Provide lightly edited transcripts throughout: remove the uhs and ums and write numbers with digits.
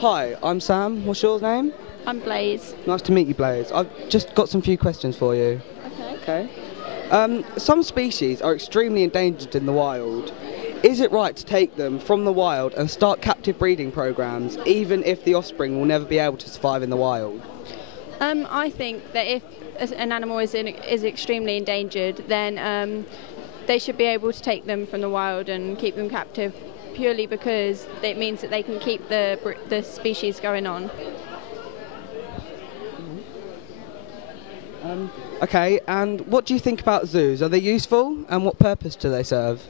Hi, I'm Sam. What's your name? I'm Blaze. Nice to meet you, Blaze. I've just got some few questions for you. Okay. Some species are extremely endangered in the wild. Is it right to take them from the wild and start captive breeding programs, even if the offspring will never be able to survive in the wild? I think that if an animal is extremely endangered, then they should be able to take them from the wild and keep them captive, purely because it means that they can keep the species going on. Okay, and what do you think about zoos? Are they useful, and what purpose do they serve?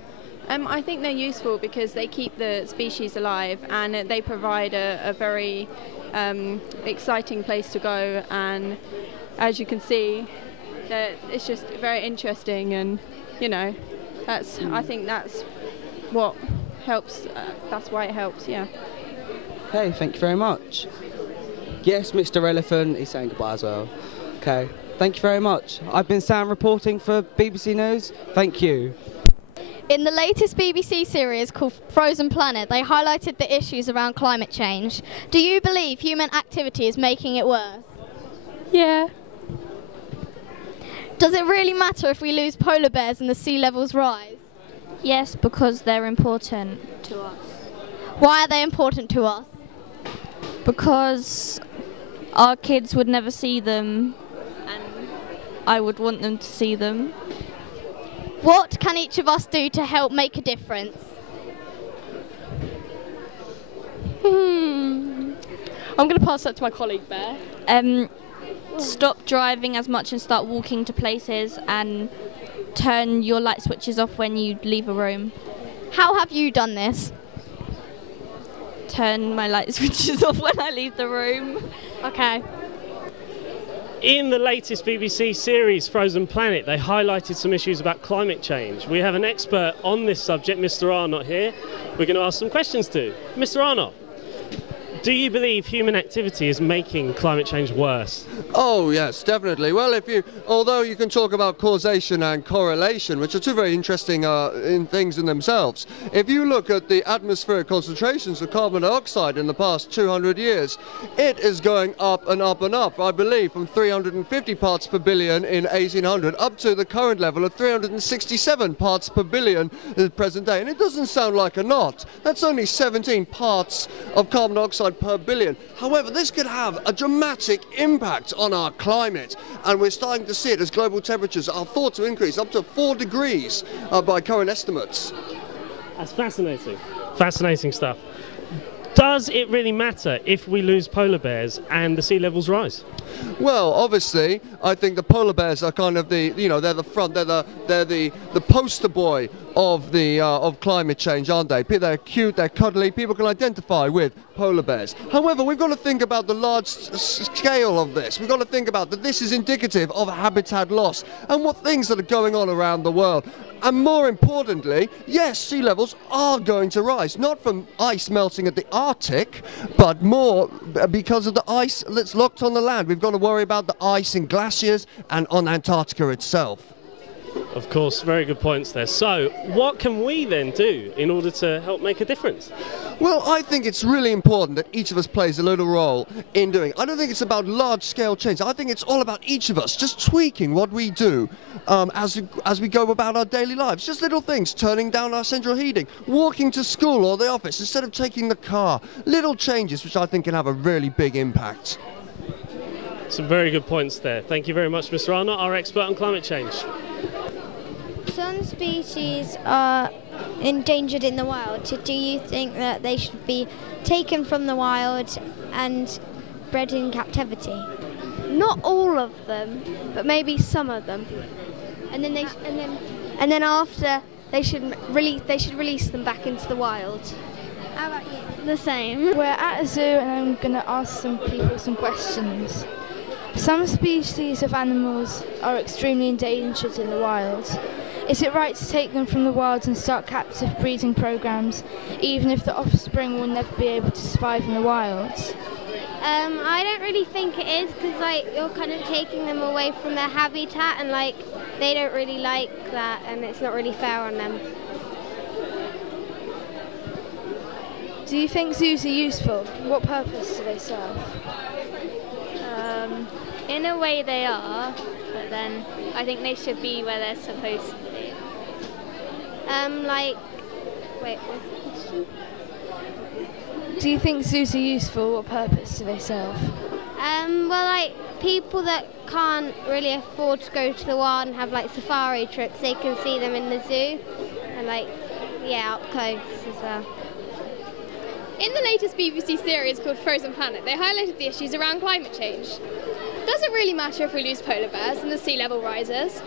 I think they're useful because they keep the species alive, and they provide a very exciting place to go, and as you can see, it's just very interesting, and I think that's what helps, that's why it helps, yeah. Okay, thank you very much. Yes, Mr. Elephant, he's saying goodbye as well. Okay, thank you very much. I've been Sam reporting for BBC News. Thank you. In the latest BBC series called Frozen Planet, they highlighted the issues around climate change. Do you believe human activity is making it worse? Yeah. Does it really matter if we lose polar bears and the sea levels rise? Yes, because they're important to us. Why are they important to us? Because our kids would never see them, and I would want them to see them. What can each of us do to help make a difference? I'm going to pass that to my colleague Bear. Stop driving as much and start walking to places, and turn your light switches off when you leave a room. How have you done this? Turn my light switches off when I leave the room. Okay. In the latest BBC series, Frozen Planet, they highlighted some issues about climate change. We have an expert on this subject, Mr. Arnott, here. We're going to ask some questions to. Mr. Arnott, do you believe human activity is making climate change worse? Oh yes, definitely. Well, although you can talk about causation and correlation, which are two very interesting things in themselves, if you look at the atmospheric concentrations of carbon dioxide in the past 200 years, it is going up and up and up. I believe from 350 parts per billion in 1800 up to the current level of 367 parts per billion in the present day. And it doesn't sound like a lot. That's only 17 parts of carbon dioxide per billion. However, this could have a dramatic impact on our climate, and we're starting to see it as global temperatures are thought to increase up to 4 degrees by current estimates. That's fascinating. Fascinating stuff. Does it really matter if we lose polar bears and the sea levels rise? Well, obviously, I think the polar bears are kind of they're the front, they're the poster boy of climate change, aren't they? They're cute, they're cuddly, people can identify with polar bears. However, we've got to think about the large scale of this. We've got to think about that this is indicative of habitat loss and what things that are going on around the world. And more importantly, yes, sea levels are going to rise, not from ice melting at the Arctic, but more because of the ice that's locked on the land. We've got to worry about the ice in glaciers and on Antarctica itself. Of course, very good points there. So, what can we then do in order to help make a difference? Well, I think it's really important that each of us plays a little role in doing. I don't think it's about large-scale change. I think it's all about each of us just tweaking what we do as we go about our daily lives. Just little things, turning down our central heating, walking to school or the office instead of taking the car. Little changes which I think can have a really big impact. Some very good points there. Thank you very much, Mr. Arnott, our expert on climate change. Some species are endangered in the wild. Do you think that they should be taken from the wild and bred in captivity? Not all of them, but maybe some of them. And then after they should release them back into the wild. How about you? The same. We're at a zoo and I'm going to ask some people some questions. Some species of animals are extremely endangered in the wild. Is it right to take them from the wild and start captive breeding programs, even if the offspring will never be able to survive in the wild? I don't really think it is, because you're kind of taking them away from their habitat, and they don't really like that, and it's not really fair on them. Do you think zoos are useful? What purpose do they serve? In a way they are, but then I think they should be where they're supposed to be. Wait, what's the question? Do you think zoos are useful? What purpose do they serve? People that can't really afford to go to the wild and have safari trips, they can see them in the zoo and up close as well. In the latest BBC series called Frozen Planet, they highlighted the issues around climate change. Does it really matter if we lose polar bears and the sea level rises?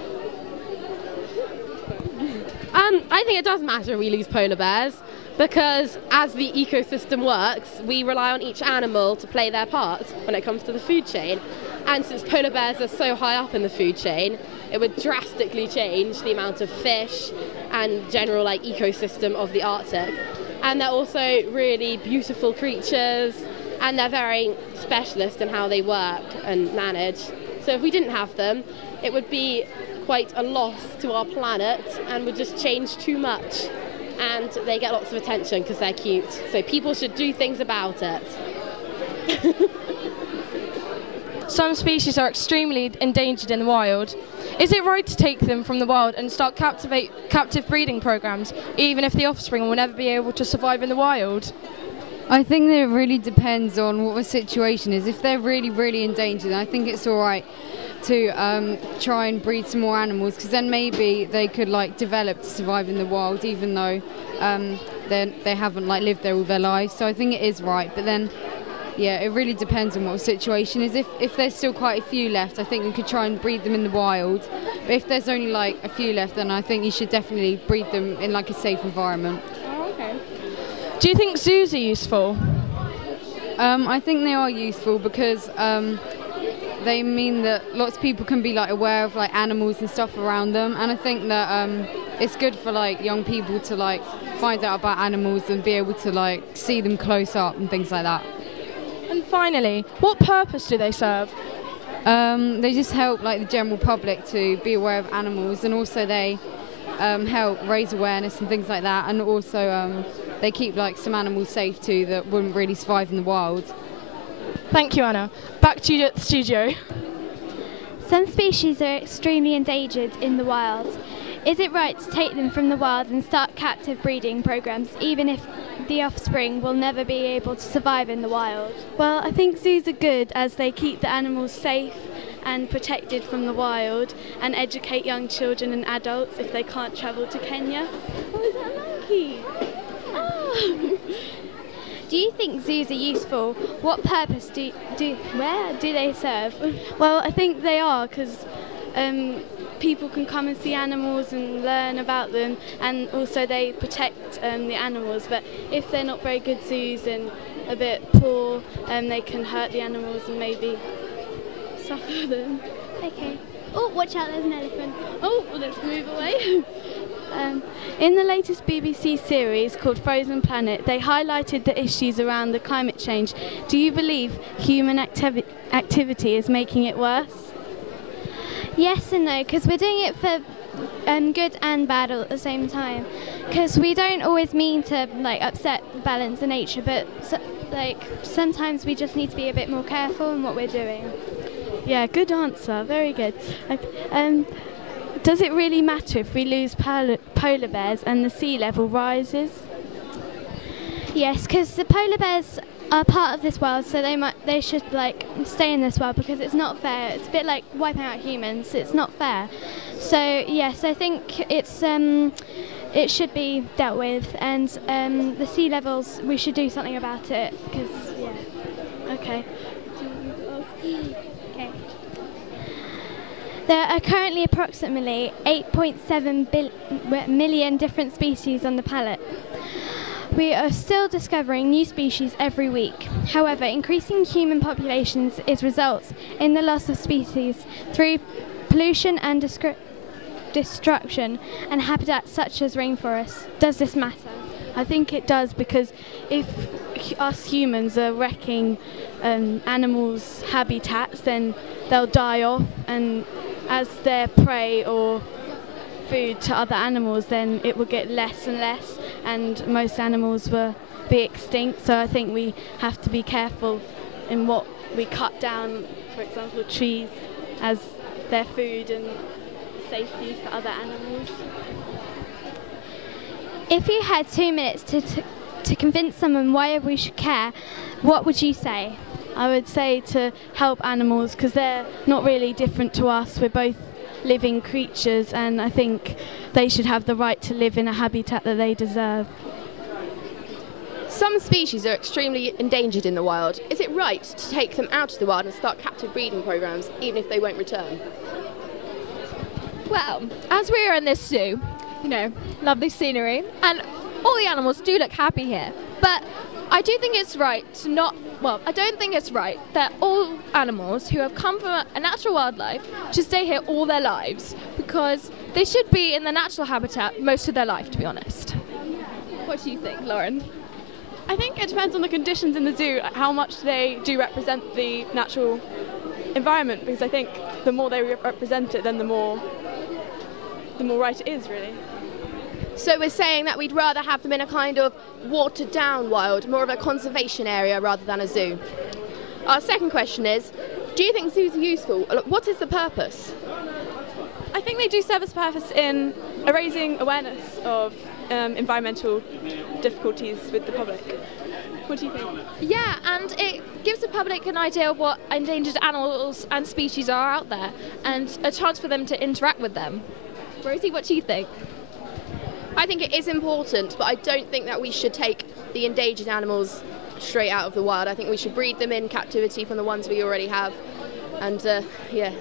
I think it does matter if we lose polar bears, because as the ecosystem works, we rely on each animal to play their part when it comes to the food chain. And since polar bears are so high up in the food chain, it would drastically change the amount of fish and general ecosystem of the Arctic. And they're also really beautiful creatures, and they're very specialist in how they work and manage. So if we didn't have them, it would be quite a loss to our planet and would just change too much. And they get lots of attention because they're cute. So people should do things about it. Some species are extremely endangered in the wild. Is it right to take them from the wild and start captive breeding programs, even if the offspring will never be able to survive in the wild? I think that it really depends on what the situation is. If they're really, really endangered, I think it's all right to try and breed some more animals, because then maybe they could develop to survive in the wild, even though they haven't lived there all their lives. So I think it is right, but then yeah, it really depends on what the situation is. If there's still quite a few left, I think you could try and breed them in the wild. But if there's only a few left, then I think you should definitely breed them in a safe environment. Oh, okay. Do you think zoos are useful? I think they are useful because they mean that lots of people can be aware of animals and stuff around them, and I think that it's good for young people to find out about animals and be able to see them close up and things like that. And finally, what purpose do they serve? They just help the general public to be aware of animals, and also they help raise awareness and things like that, and also they keep some animals safe too that wouldn't really survive in the wild. Thank you, Anna. Back to you at the studio. Some species are extremely endangered in the wild. Is it right to take them from the wild and start captive breeding programs, even if the offspring will never be able to survive in the wild? Well, I think zoos are good as they keep the animals safe and protected from the wild and educate young children and adults if they can't travel to Kenya. Oh, is that a monkey? Oh. Do you think zoos are useful? What purpose where do they serve? Well, I think they are, because people can come and see animals and learn about them, and also they protect the animals. But if they're not very good zoos and a bit poor, they can hurt the animals and maybe suffer them. Okay. Oh, watch out, there's an elephant. Oh, well, let's move away. In the latest BBC series called Frozen Planet, they highlighted the issues around the climate change. Do you believe human activity is making it worse? Yes and no, because we're doing it for good and bad all at the same time. Because we don't always mean to upset the balance of nature, but sometimes we just need to be a bit more careful in what we're doing. Yeah, good answer. Very good. Does it really matter if we lose polar bears and the sea level rises? Yes, because the polar bears are part of this world, so they should stay in this world, because it's not fair. It's a bit like wiping out humans. It's not fair. So yes, I think it should be dealt with, and the sea levels, we should do something about it. Because yeah. Okay. Okay. There are currently approximately 8.7 million different species on the planet. We are still discovering new species every week. However, increasing human populations results in the loss of species through pollution and destruction and habitats such as rainforests. Does this matter? I think it does, because if us humans are wrecking animals' habitats, then they'll die off, and as their prey or food to other animals, then it will get less and less, and most animals will be extinct. So I think we have to be careful in what we cut down, for example, trees as their food and safety for other animals. If you had 2 minutes to convince someone why we should care, what would you say? I would say to help animals because they're not really different to us. We're both living creatures, and I think they should have the right to live in a habitat that they deserve. Some species are extremely endangered in the wild. Is it right to take them out of the wild and start captive breeding programs, even if they won't return? Well, as we are in this zoo, you know, lovely scenery, and all the animals do look happy here, but I do think it's right to not, well, I don't think it's right that all animals who have come from a natural wildlife should stay here all their lives, because they should be in their natural habitat most of their life, to be honest. What do you think, Lauren? I think it depends on the conditions in the zoo, how much they do represent the natural environment, because I think the more they represent it, then the more right it is, really. So we're saying that we'd rather have them in a kind of watered down wild, more of a conservation area rather than a zoo. Our second question is, do you think zoos are useful? What is the purpose? I think they do serve a purpose in raising awareness of environmental difficulties with the public. What do you think? Yeah, and it gives the public an idea of what endangered animals and species are out there, and a chance for them to interact with them. Rosie, what do you think? I think it is important, but I don't think that we should take the endangered animals straight out of the wild. I think we should breed them in captivity from the ones we already have, and yeah,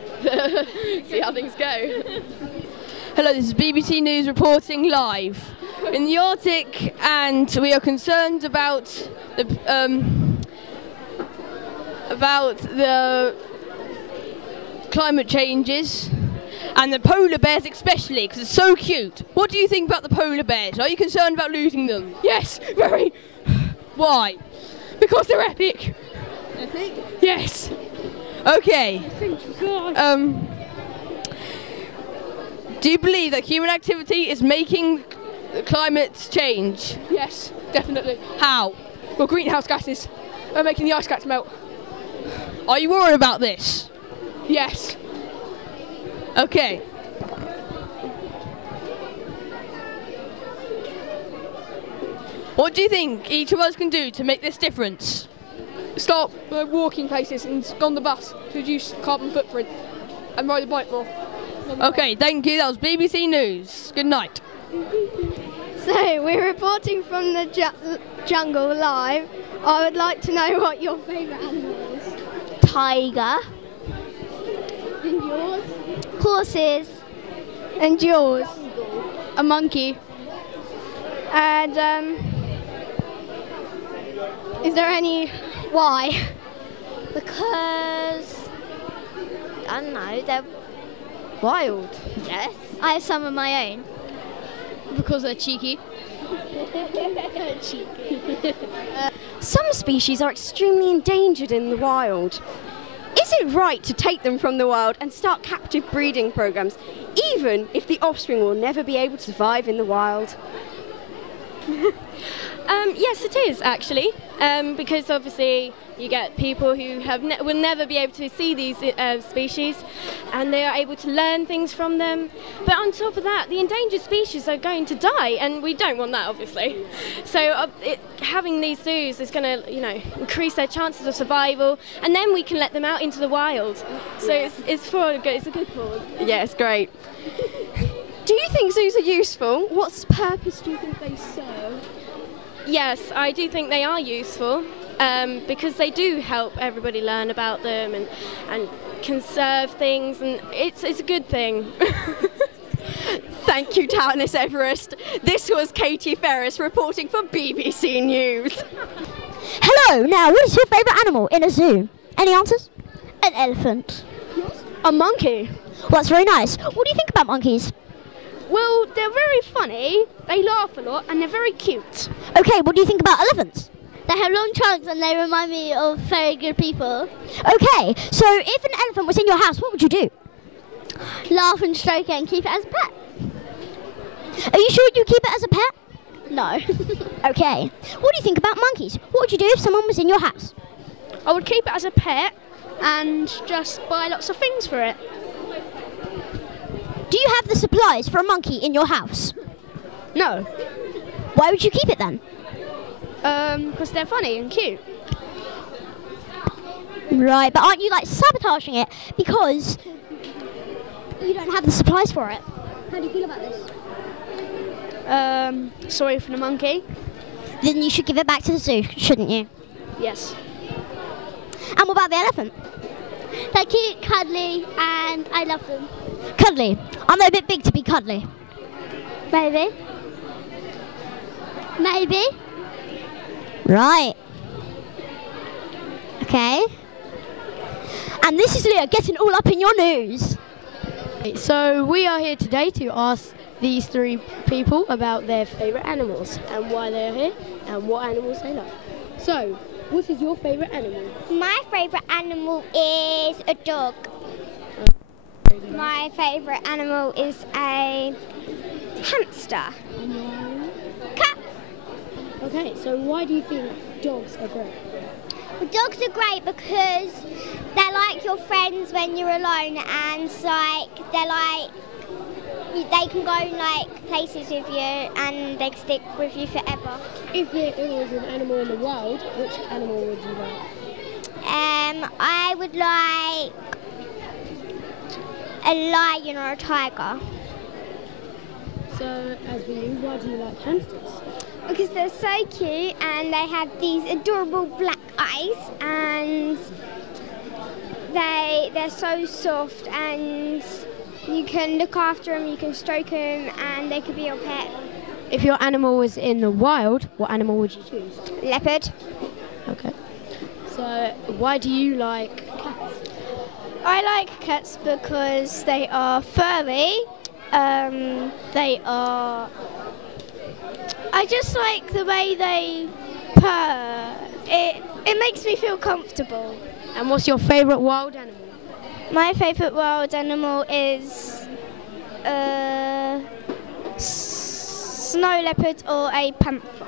see how things go. Hello, this is BBC News reporting live in the Arctic, and we are concerned about the climate changes. And the polar bears especially, because it's so cute. What do you think about the polar bears? Are you concerned about losing them? Yes, very. Why? Because they're epic. Epic? Yes. Okay. Do you believe that human activity is making the climate change? Yes, definitely. How? Well, greenhouse gases are making the ice caps melt. Are you worried about this? Yes. Okay. What do you think each of us can do to make this difference? Start walking places and go on the bus to reduce carbon footprint, and ride the bike more. Okay, thank you. That was BBC News. Good night. So, we're reporting from the jungle live. I would like to know what your favourite animal is. Tiger. And yours? Horses. And yours? A monkey. And is there any why? Because I don't know, they're wild. Yes. I have some of my own. Because they're cheeky. Cheeky. Some species are extremely endangered in the wild. Is it right to take them from the wild and start captive breeding programs, even if the offspring will never be able to survive in the wild? Yes, it is actually, because obviously you get people who will never be able to see these species, and they are able to learn things from them. But on top of that, the endangered species are going to die, and we don't want that, obviously. So having these zoos is going to, increase their chances of survival, and then we can let them out into the wild. So it's a good cause. Yeah, it's great. Do you think zoos are useful? What purpose do you think they serve? Yes, I do think they are useful, because they do help everybody learn about them and conserve things, and it's a good thing. Thank you, Townes Everest. This was Katie Ferris reporting for BBC News. Hello, now what is your favourite animal in a zoo? Any answers? An elephant. A monkey. Well, that's very nice. What do you think about monkeys? Well, they're very funny, they laugh a lot, and they're very cute. Okay, what do you think about elephants? They have long trunks and they remind me of very good people. Okay, so if an elephant was in your house, what would you do? Laugh and stroke it and keep it as a pet. Are you sure you keep it as a pet? No. Okay. What do you think about monkeys? What would you do if someone was in your house? I would keep it as a pet and just buy lots of things for it. Do you have the supplies for a monkey in your house? No. Why would you keep it then? Because they're funny and cute. Right, but aren't you like sabotaging it because you don't have the supplies for it? How do you feel about this? Sorry for the monkey. Then you should give it back to the zoo, shouldn't you? Yes. And what about the elephant? They're cute, cuddly, and I love them. Cuddly. Aren't they a bit big to be cuddly? Maybe. Maybe. Right. Okay. And this is Leah getting all up in your news. So we are here today to ask these three people about their favourite animals and why they are here and what animals they like. So, what is your favourite animal? My favourite animal is a dog. My favourite animal is a hamster. Cat. Okay, so why do you think dogs are great? Well, dogs are great because they're like your friends when you're alone, and they're like they can go like places with you and they can stick with you forever. If it was an animal in the wild, which animal would you like? I would like a lion or a tiger. So, as for you, why do you like hamsters? Because they're so cute and they have these adorable black eyes and they're so soft and you can look after them, you can stroke them and they could be your pet. If your animal was in the wild, what animal would you choose? Leopard. Okay. So why do you like cats? I like cats because they are furry. I just like the way they purr. It makes me feel comfortable. And what's your favourite wild animal? My favourite wild animal is snow leopard or a panther.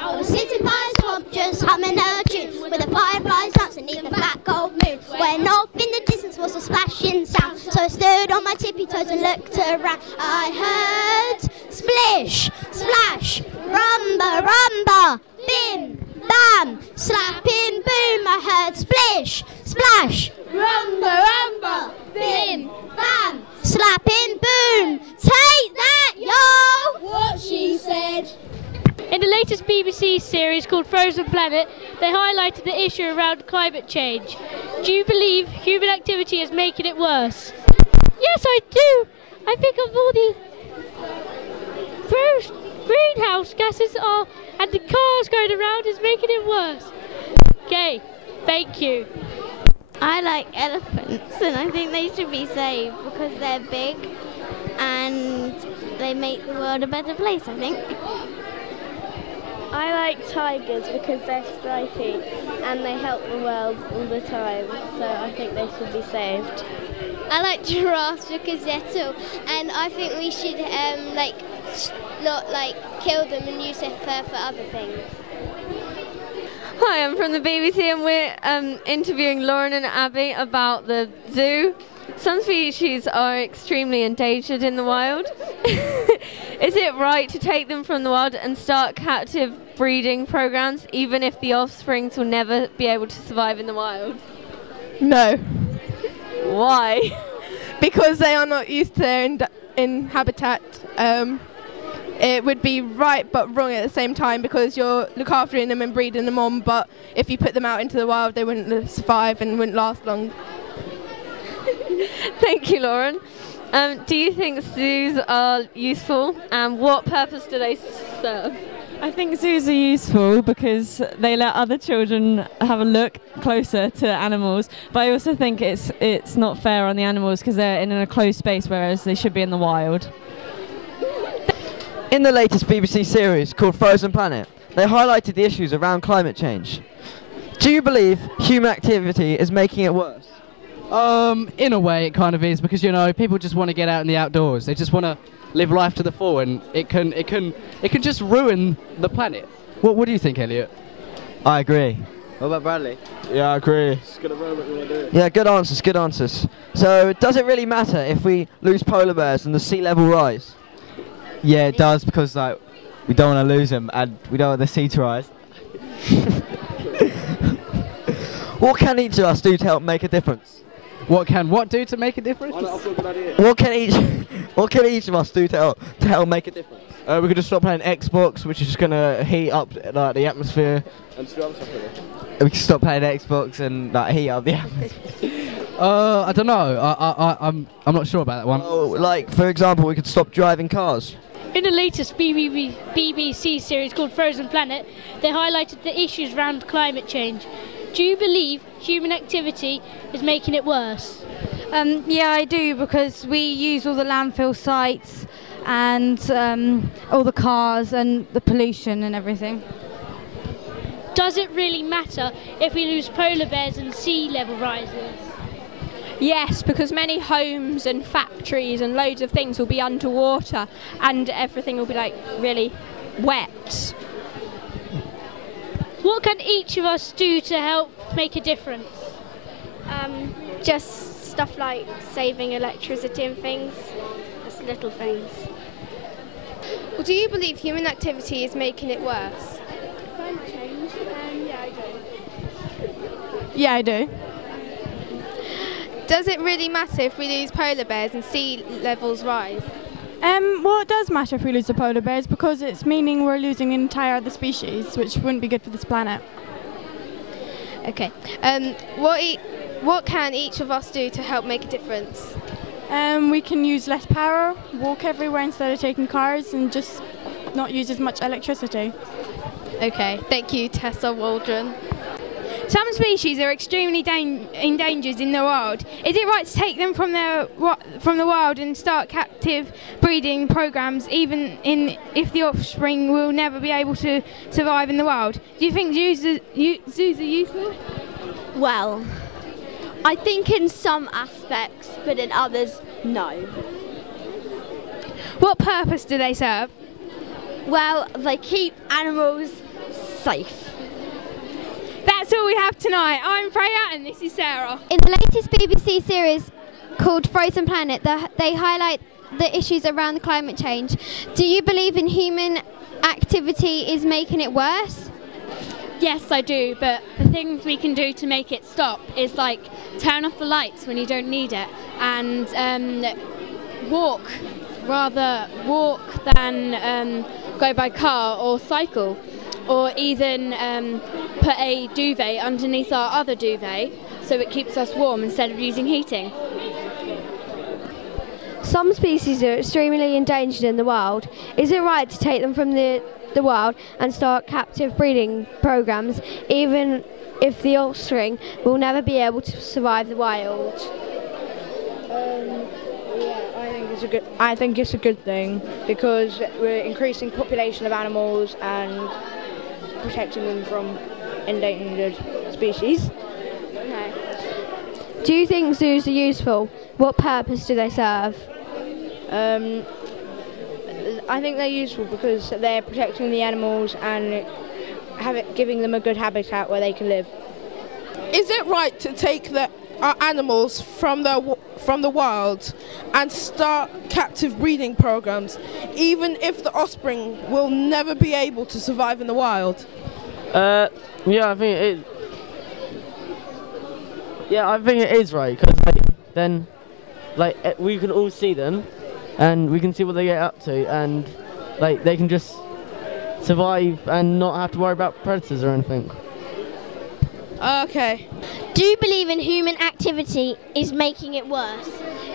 I was sitting by a swamp just humming a tune with the fireflies dancing neath the black gold moon. When off in the distance was a splashing sound, so I stood on my tippy toes and looked around. I heard splish, splash, rumba, rumba, bim, bam, slapping boom. I heard splish, splash, rumba, rumba, bim, bam, slapping boom. Take that, yo! What she said. In the latest BBC series called Frozen Planet, they highlighted the issue around climate change. Do you believe human activity is making it worse? Yes, I do. I think of all the greenhouse gases and the cars going around is making it worse. Okay, thank you. I like elephants and I think they should be saved because they're big and they make the world a better place, I think. I like tigers because they're stripy and they help the world all the time, so I think they should be saved. I like giraffes because they're tall, and I think we should not kill them and use their fur for other things. Hi, I'm from the BBC and we're interviewing Lauren and Abby about the zoo. Some species are extremely endangered in the wild. Is it right to take them from the wild and start captive breeding programs even if the offsprings will never be able to survive in the wild? No. Why? Because they are not used to their habitat. It would be right but wrong at the same time because you're look after them and breeding them on, but if you put them out into the wild they wouldn't survive and wouldn't last long. Thank you, Lauren. Do you think zoos are useful and what purpose do they serve? I think zoos are useful because they let other children have a look closer to animals, but I also think it's not fair on the animals because they're in a closed space whereas they should be in the wild. In the latest BBC series called Frozen Planet, they highlighted the issues around climate change. Do you believe human activity is making it worse? In a way, it kind of is, because, you know, people just want to get out in the outdoors. They just want to live life to the full, and it can just ruin the planet. What do you think, Elliot? I agree. What about Bradley? Yeah, I agree. It's gonna ruin what you want to do. Yeah, good answers, good answers. So, does it really matter if we lose polar bears and the sea level rise? Yeah, it does, because like we don't want to lose them and we don't want the sea to rise. What can each of us do to help make a difference? What do to make a difference? What can each of us do to help make a difference? We could just stop playing Xbox, which is just gonna heat up like the atmosphere. And we can stop playing Xbox and like heat up the atmosphere. I don't know. I'm not sure about that one. Oh, like for example, we could stop driving cars. In the latest BBC series called Frozen Planet, they highlighted the issues around climate change. Do you believe human activity is making it worse? Yeah, I do, because we use all the landfill sites and all the cars and the pollution and everything. Does it really matter if we lose polar bears and sea level rises? Yes, because many homes and factories and loads of things will be underwater and everything will be like really wet. What can each of us do to help make a difference? Just stuff like saving electricity and things, just little things. Well, do you believe human activity is making it worse? Climate change, yeah, I do. Yeah, I do. Does it really matter if we lose polar bears and sea levels rise? Well, it does matter if we lose the polar bears, because it's meaning we're losing an entire other species, which wouldn't be good for this planet. Okay. What can each of us do to help make a difference? We can use less power, walk everywhere instead of taking cars, and just not use as much electricity. Okay, thank you, Tessa Waldron. Some species are extremely endangered in the wild. Is it right to take them from the wild and start captive breeding programs, even if the offspring will never be able to survive in the wild? Do you think zoos are useful? Well, I think in some aspects, but in others, no. What purpose do they serve? Well, they keep animals safe. That's all we have tonight. I'm Freya and this is Sarah. In the latest BBC series called Frozen Planet, they highlight the issues around climate change. Do you believe in human activity is making it worse? Yes, I do, but the things we can do to make it stop is like turn off the lights when you don't need it and walk than go by car or cycle, or even put a duvet underneath our other duvet so it keeps us warm instead of using heating. Some species are extremely endangered in the wild. Is it right to take them from the wild and start captive breeding programs, even if the offspring will never be able to survive the wild? Yeah, I think it's a good thing, because we're increasing population of animals and protecting them from endangered species. Okay. Do you think zoos are useful? What purpose do they serve? I think they're useful because they're protecting the animals and giving them a good habitat where they can live. Is it right to take our animals from the wild and start captive breeding programs, even if the offspring will never be able to survive in the wild? Yeah, I think it is. Yeah, I think it is right, because then we can all see them and we can see what they get up to, and they can just survive and not have to worry about predators or anything. Okay. Do you believe in human activity is making it worse?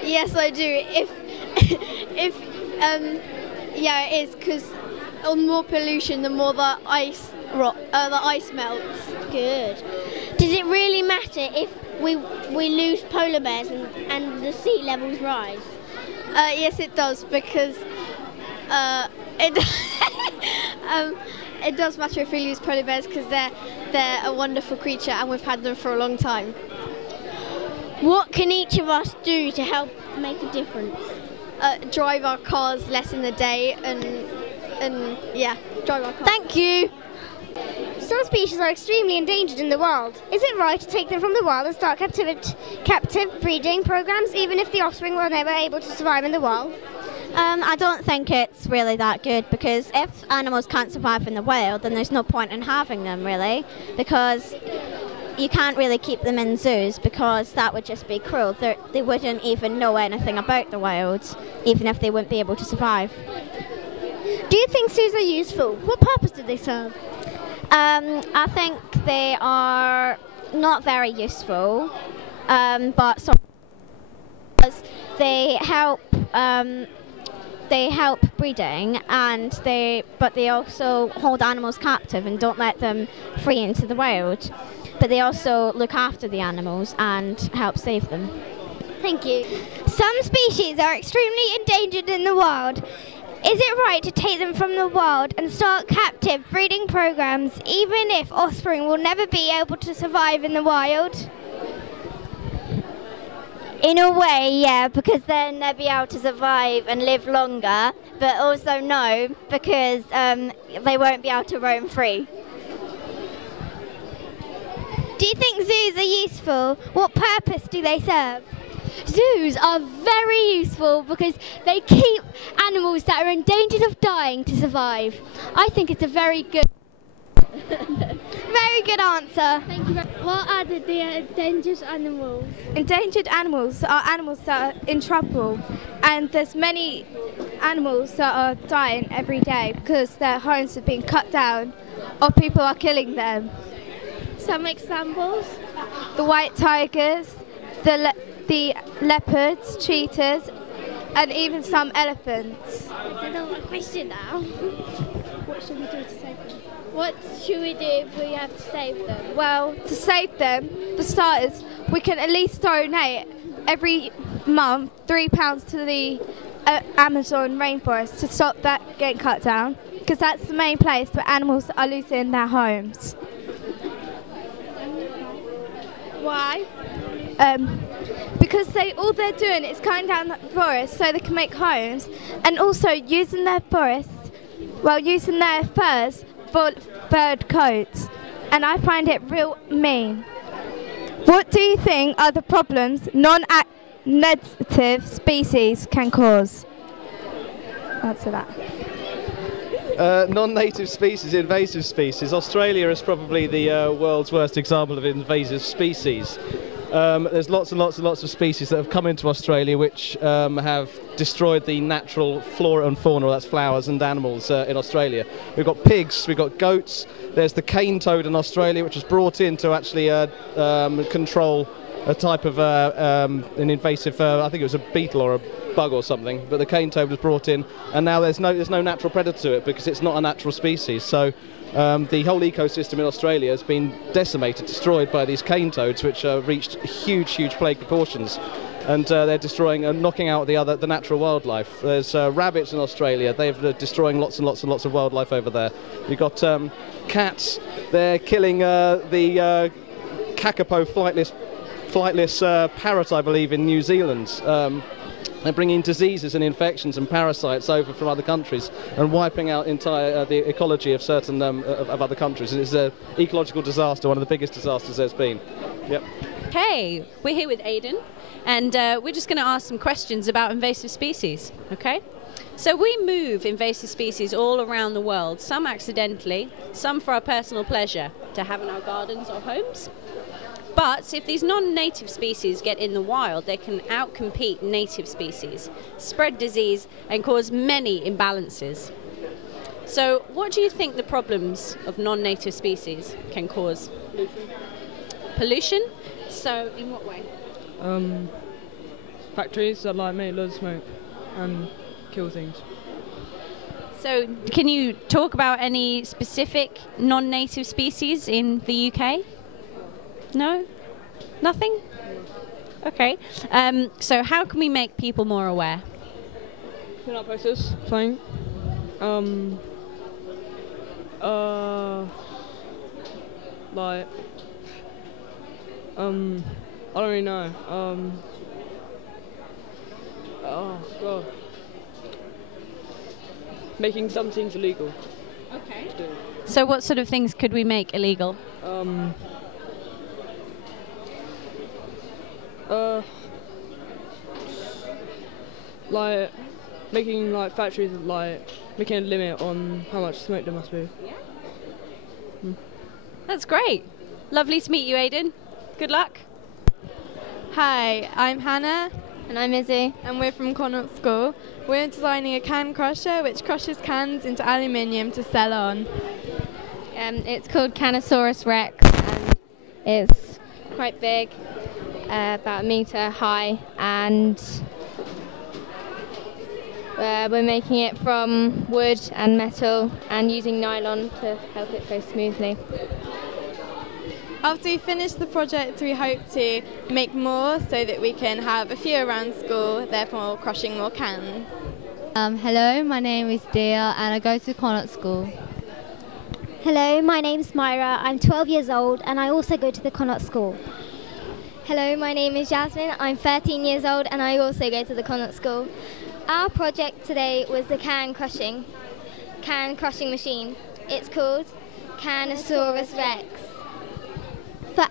Yes, I do. Yeah, it is, because the more pollution, the more the ice melts. Good. Does it really matter if we lose polar bears and the sea levels rise? Yes, it does, because it does matter if we lose polar bears, because they're a wonderful creature and we've had them for a long time. What can each of us do to help make a difference? Drive our cars less in the day and yeah, drive our cars. Thank you. Some species are extremely endangered in the wild. Is it right to take them from the wild and start captive breeding programs, even if the offspring were never able to survive in the wild? I don't think it's really that good, because if animals can't survive in the wild, then there's no point in having them, really, because you can't really keep them in zoos, because that would just be cruel. They wouldn't even know anything about the wild, even if they wouldn't be able to survive. Do you think zoos are useful? What purpose do they serve? I think they are not very useful, but they help breeding, but they also hold animals captive and don't let them free into the wild. But they also look after the animals and help save them. Thank you. Some species are extremely endangered in the wild. Is it right to take them from the wild and start captive breeding programs, even if offspring will never be able to survive in the wild? In a way, yeah, because then they'll be able to survive and live longer, but also no, because they won't be able to roam free. Do you think zoos are useful? What purpose do they serve? Zoos are very useful because they keep animals that are endangered of dying to survive. I think it's a very good... Very good answer. Thank you. What are the endangered animals? Endangered animals are animals that are in trouble, and there's many animals that are dying every day because their homes have been cut down or people are killing them. Some examples? The white tigers, the leopards, cheetahs, and even some elephants. I don't know what question now. What should we do to save them? What should we do if we have to save them? Well, to save them, for starters, we can at least donate every month £3 to the Amazon rainforest to stop that getting cut down, because that's the main place where animals are losing their homes. Why? Because all they're doing is cutting down the forest so they can make homes, and also using their forests, using their furs for bird coats, and I find it real mean. What do you think are the problems non-native species can cause? Answer that. Non-native species, invasive species. Australia is probably the world's worst example of invasive species. There's lots and lots and lots of species that have come into Australia which have destroyed the natural flora and fauna, that's flowers and animals in Australia. We've got pigs, we've got goats, there's the cane toad in Australia, which was brought in to actually control a type of an invasive, I think it was a beetle or a bug or something, but the cane toad was brought in, and now there's no natural predator to it because it's not a natural species. So the whole ecosystem in Australia has been decimated, destroyed by these cane toads, which reached huge plague proportions, and they're destroying and knocking out the natural wildlife. There's rabbits in Australia. They're destroying lots and lots and lots of wildlife over there. You've got cats. They're killing the kakapo flightless parrot, I believe, in New Zealand. They're bringing diseases and infections and parasites over from other countries and wiping out the ecology of certain of other countries. And it's an ecological disaster, one of the biggest disasters there's been. Yep. Hey, we're here with Aidan, and we're just going to ask some questions about invasive species, okay? So we move invasive species all around the world, some accidentally, some for our personal pleasure, to have in our gardens or homes. But if these non-native species get in the wild, they can outcompete native species, spread disease, and cause many imbalances. So what do you think the problems of non-native species can cause? Pollution? So in what way? Factories that make loads of smoke and kill things. So can you talk about any specific non-native species in the UK? No? Nothing? Okay. So how can we make people more aware? Put up posters, fine. I don't really know. Oh god. Making some things illegal. Okay. So what sort of things could we make illegal? Like making like factories like making a limit on how much smoke there must be. Yeah. That's great. Lovely to meet you, Aidan. Good luck. Hi, I'm Hannah. And I'm Izzy. And we're from Connaught School. We're designing a can crusher which crushes cans into aluminium to sell on. It's called Canosaurus Rex and it's quite big, about a metre high, and we're making it from wood and metal and using nylon to help it go smoothly. After we finish the project, we hope to make more so that we can have a few around school, therefore crushing more cans. Hello, my name is Dia and I go to Connaught School. Hello, my name's Myra. I'm 12 years old and I also go to the Connaught School. Hello, my name is Jasmine. I'm 13 years old and I also go to the Connaught School. Our project today was the can crushing machine. It's called Canosaurus Rex.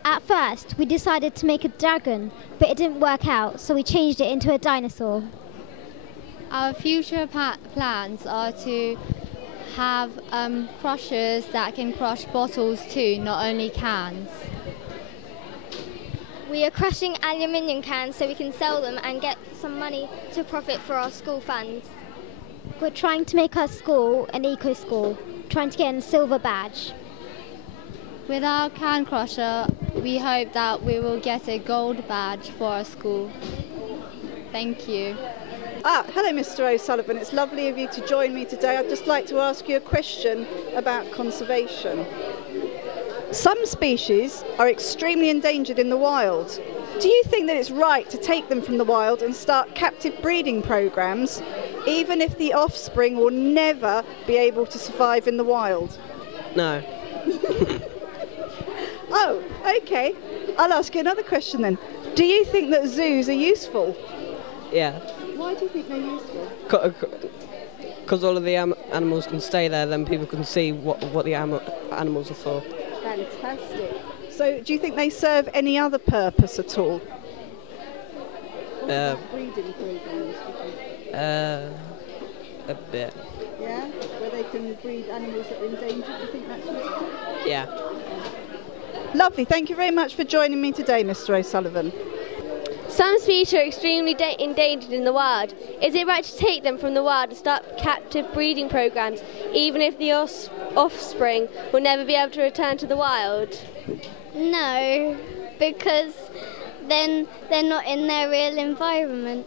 At first, we decided to make a dragon, but it didn't work out, so we changed it into a dinosaur. Our future plans are to have crushers that can crush bottles too, not only cans. We are crushing aluminium cans so we can sell them and get some money to profit for our school funds. We're trying to make our school an eco school, trying to get a silver badge. With our can crusher, we hope that we will get a gold badge for our school. Thank you. Hello Mr. O'Sullivan, it's lovely of you to join me today. I'd just like to ask you a question about conservation. Some species are extremely endangered in the wild. Do you think that it's right to take them from the wild and start captive breeding programs, even if the offspring will never be able to survive in the wild? No. Oh, okay. I'll ask you another question then. Do you think that zoos are useful? Yeah. Why do you think they're useful? Because all of the animals can stay there, then people can see what the animals are for. Fantastic. So do you think they serve any other purpose at all? Breeding programs? A bit. Yeah? Where they can breed animals that are endangered? Do you think that's useful? Yeah. Lovely. Thank you very much for joining me today, Mr. O'Sullivan. Some species are extremely endangered in the wild. Is it right to take them from the wild and start captive breeding programs, even if the offspring will never be able to return to the wild? No, because then they're not in their real environment.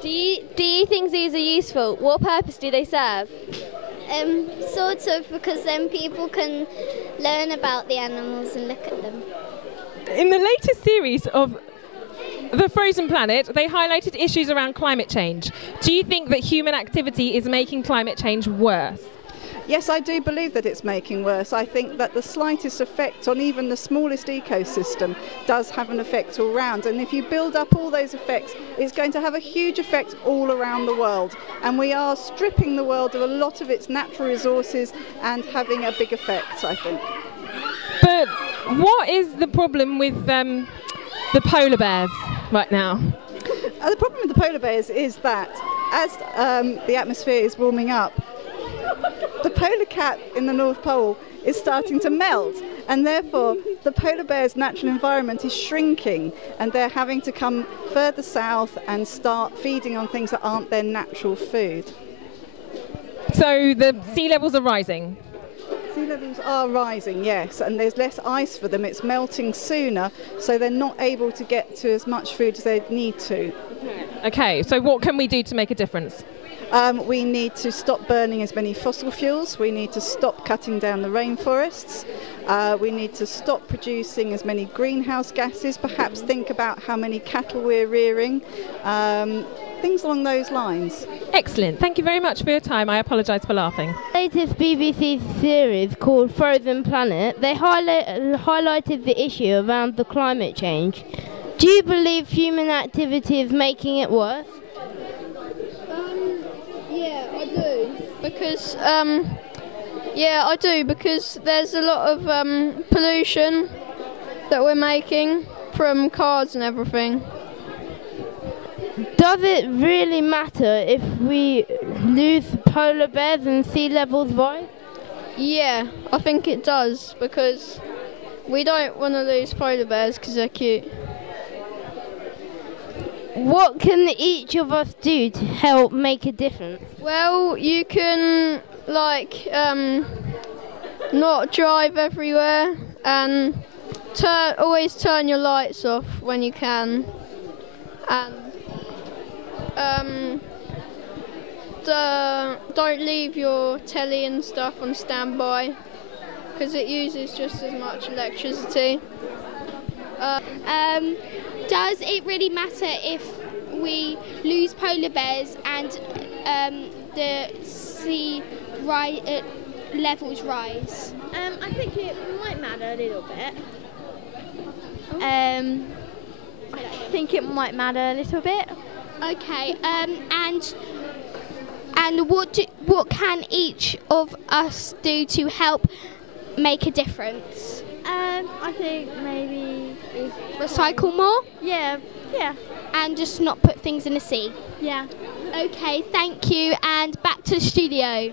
Do you think zoos are useful? What purpose do they serve? Sort of, because then people can learn about the animals and look at them. In the latest series of The Frozen Planet, they highlighted issues around climate change. Do you think that human activity is making climate change worse? Yes, I do believe that it's making worse. I think that the slightest effect on even the smallest ecosystem does have an effect all round. And if you build up all those effects, it's going to have a huge effect all around the world. And we are stripping the world of a lot of its natural resources and having a big effect, I think. But what is the problem with the polar bears right now? The problem with the polar bears is that as the atmosphere is warming up, the polar cap in the North Pole is starting to melt, and therefore the polar bear's natural environment is shrinking, and they're having to come further south and start feeding on things that aren't their natural food. So the sea levels are rising? Sea levels are rising, yes, and there's less ice for them. It's melting sooner, so they're not able to get to as much food as they need to. Okay, so what can we do to make a difference? We need to stop burning as many fossil fuels. We need to stop cutting down the rainforests. We need to stop producing as many greenhouse gases, perhaps think about how many cattle we're rearing, things along those lines. Excellent. Thank you very much for your time. I apologise for laughing. Latest BBC series called Frozen Planet, they highlighted the issue around the climate change. Do you believe human activity is making it worse? Yeah, I do. Because, yeah, I do, because there's a lot of pollution that we're making from cars and everything. Does it really matter if we lose polar bears and sea levels rise? Yeah, I think it does, because we don't want to lose polar bears because they're cute. What can each of us do to help make a difference? Well, you can, like, not drive everywhere and always turn your lights off when you can. And don't leave your telly and stuff on standby because it uses just as much electricity. Does it really matter if we lose polar bears and the sea levels rise? I think it might matter a little bit. I think it might matter a little bit. Okay, and what can each of us do to help make a difference? I think maybe recycle more? Yeah. And just not put things in the sea? Yeah. Okay, thank you, and back to the studio.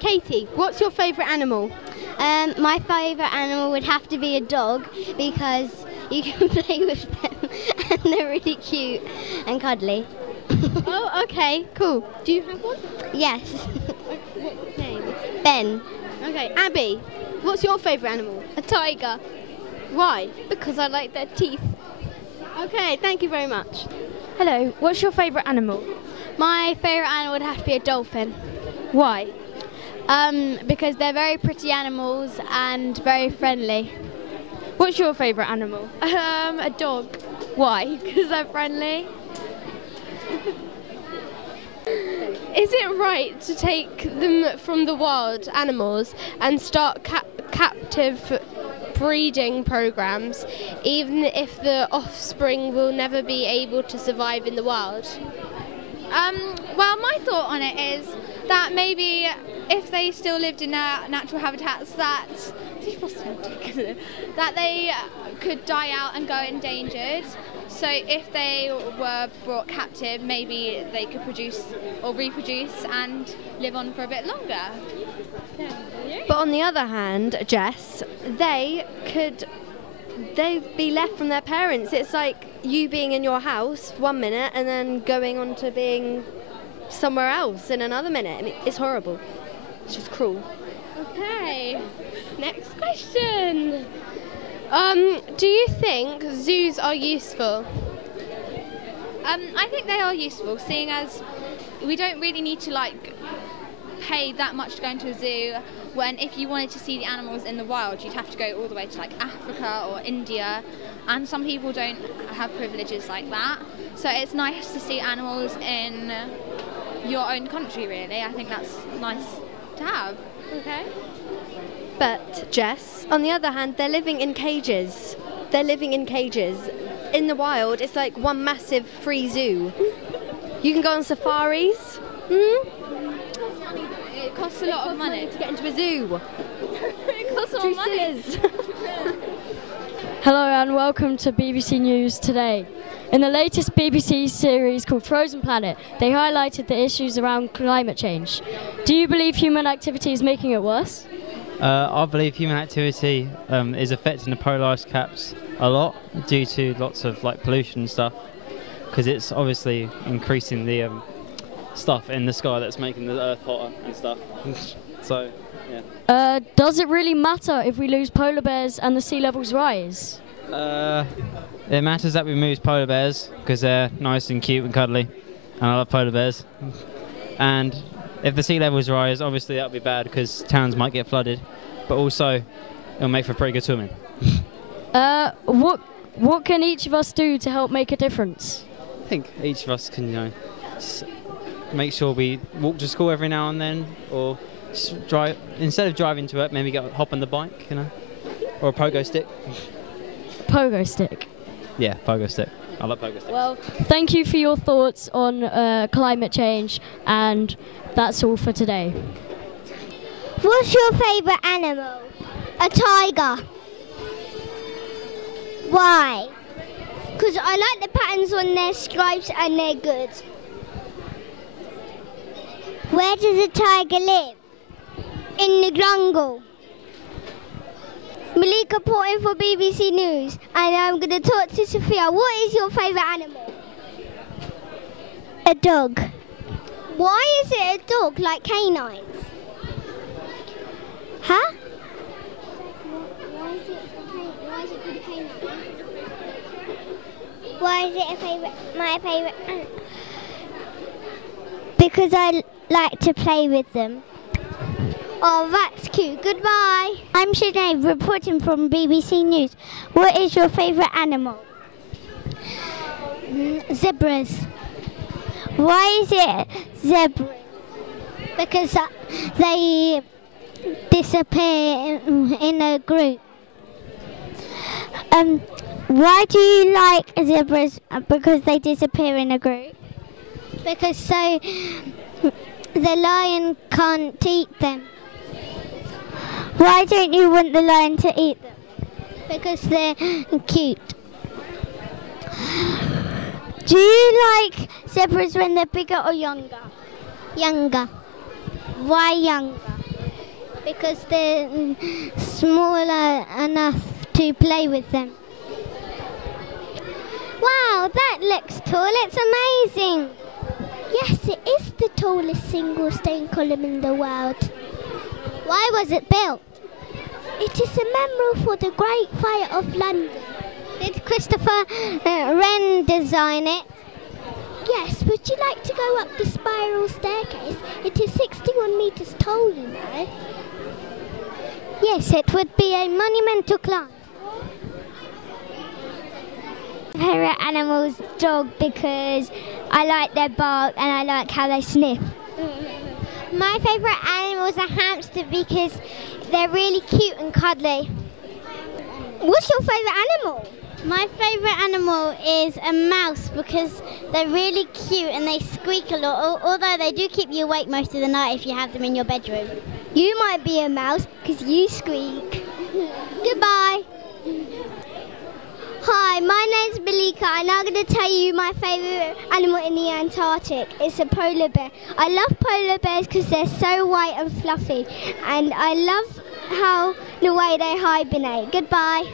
Katie, what's your favourite animal? My favourite animal would have to be a dog because you can play with them and they're really cute and cuddly. Oh, okay, cool. Do you have one? Yes. What's his name? Ben. Okay, Abby, what's your favourite animal? A tiger. Why? Because I like their teeth. Okay, thank you very much. Hello, what's your favourite animal? My favourite animal would have to be a dolphin. Why? Because they're very pretty animals and very friendly. What's your favourite animal? A dog. Why? Because they're friendly. Is it right to take them from the wild animals and start captive breeding programs, even if the offspring will never be able to survive in the wild? Well, my thought on it is that maybe if they still lived in their natural habitats, that they could die out and go endangered. So if they were brought captive, maybe they could produce or reproduce and live on for a bit longer. But on the other hand, Jess, they'd be left from their parents. It's like you being in your house 1 minute and then going on to being somewhere else in another minute. I mean, it's horrible. It's just cruel. Okay, next question. Do you think zoos are useful? I think they are useful, seeing as we don't really need to pay that much to go into a zoo, when if you wanted to see the animals in the wild you'd have to go all the way to Africa or India, and some people don't have privileges like that, so it's nice to see animals in your own country, really. I think that's nice to have. Okay. But Jess, on the other hand, they're living in cages. In the wild, it's like one massive free zoo. You can go on safaris. It costs a lot of money to get into a zoo. It costs a lot of money. Hello and welcome to BBC News Today. In the latest BBC series called Frozen Planet, they highlighted the issues around climate change. Do you believe human activity is making it worse? I believe human activity is affecting the polar ice caps a lot due to lots of pollution and stuff, because it's obviously increasing the stuff in the sky that's making the Earth hotter and stuff. So, yeah. Does it really matter if we lose polar bears and the sea levels rise? It matters that we lose polar bears because they're nice and cute and cuddly, and I love polar bears. And if the sea levels rise, obviously that would be bad because towns might get flooded. But also, it'll make for pretty good swimming. What can each of us do to help make a difference? I think each of us can, make sure we walk to school every now and then, or drive instead of driving to work, maybe hop on the bike, or a pogo stick. Pogo stick. Yeah, pogo stick. I love pogo sticks. Well, thank you for your thoughts on climate change, and that's all for today. What's your favourite animal? A tiger. Why? Because I like the patterns on their stripes and they're good. Where does a tiger live? In the jungle. Malika reporting for BBC News, and I'm going to talk to Sophia. What is your favourite animal? A dog. Why is it a dog, like canines? Huh? Why is it called a canine? Why is it my favourite? Because I like to play with them. Oh, that's cute. Goodbye. I'm Sinead, reporting from BBC News. What is your favourite animal? Zebras. Why is it zebras? Because they disappear in a group. Why do you like zebras? Because they disappear in a group. Because so the lion can't eat them. Why don't you want the lion to eat them? Because they're cute. Do you like zebras when they're bigger or younger? Younger. Why younger? Because they're smaller enough to play with them. Wow, that looks tall. It's amazing. Yes, it is the tallest single stone column in the world. Why was it built? It is a memorial for the Great Fire of London. Did Christopher Wren design it? Yes, would you like to go up the spiral staircase? It is 61 metres tall, you know. Yes, it would be a monumental climb. My favourite animal is dog because I like their bark and I like how they sniff. My favourite animal is a hamster because they're really cute and cuddly. What's your favourite animal? My favourite animal is a mouse because they're really cute and they squeak a lot, although they do keep you awake most of the night if you have them in your bedroom. You might be a mouse because you squeak. Goodbye. Hi, my name's Malika and I'm going to tell you my favourite animal in the Antarctic. It's a polar bear. I love polar bears because they're so white and fluffy, and I love how the way they hibernate. Goodbye.